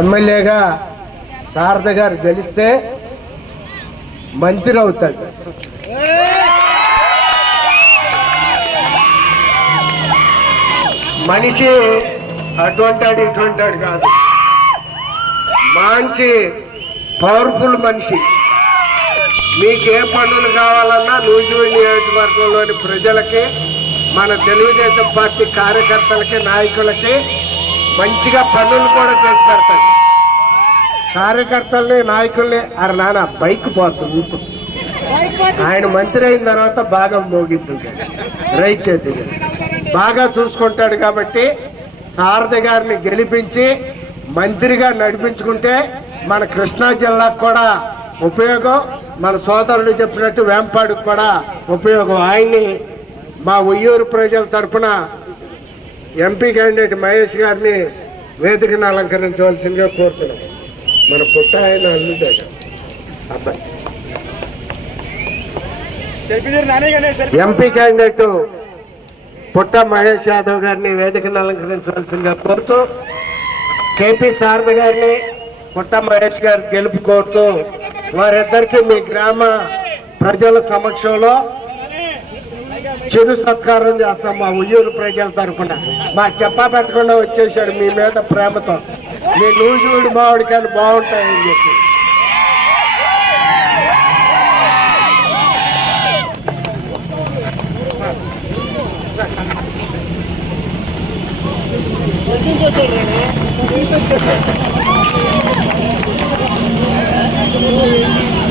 ఎమ్మెల్యేగా శారద గారు గెలిస్తే మంత్రి అవుతాడు. మనిషి అటువంటాడు ఇటువంటాడు కాదు, మంచి పవర్ఫుల్ మనిషి. మీకు ఏ పనులు కావాలన్నా నూజివీడు నియోజకవర్గంలోని ప్రజలకి, మన తెలుగుదేశం పార్టీ కార్యకర్తలకి, నాయకులకి మంచిగా పనులు కూడా చేసి పెడతాడు. కార్యకర్తల్ని, నాయకుల్ని అరే నాన్న బైక్ పోతుంది, ఆయన మంత్రి అయిన తర్వాత బాగా మోగిద్దు రైట్ చేతి బాగా చూసుకుంటాడు. కాబట్టి శారద గారిని గెలిపించి మంత్రిగా నడిపించుకుంటే మన కృష్ణా జిల్లాకు కూడా ఉపయోగం, మన సోదరుడు చెప్పినట్టు వేంపాడుకు కూడా ఉపయోగం. ఆయన్ని మా ఉయ్యూరు ప్రజల తరఫున ఎంపీ క్యాండిడేట్ మహేష్ గారిని వేదికను అలంకరించవలసిందిగా కోరుతున్నాం. మన పుట్ట ఆయన అల్లుడాడు అబ్బాయి. ఎంపీ క్యాండిడేట్ పుట్ట మహేష్ యాదవ్ గారిని వేదికను అలంకరించవలసిందిగా కోరుతూ, కేపీ శారద గారిని పుట్ట మహేష్ గారి గెలుపు కోరుతూ వారిద్దరికీ మీ గ్రామ ప్రజల సమక్షంలో చిరు సత్కారం చేస్తాం. మా ఉయ్యూరు ప్రజల తరఫున మా చెప్పా పెట్టకుండా వచ్చేసాడు మీ మీద ప్రేమతో, మీ నూజివీడు మామిడికాయలు బాగుంటాయని చెప్పి. Thank you.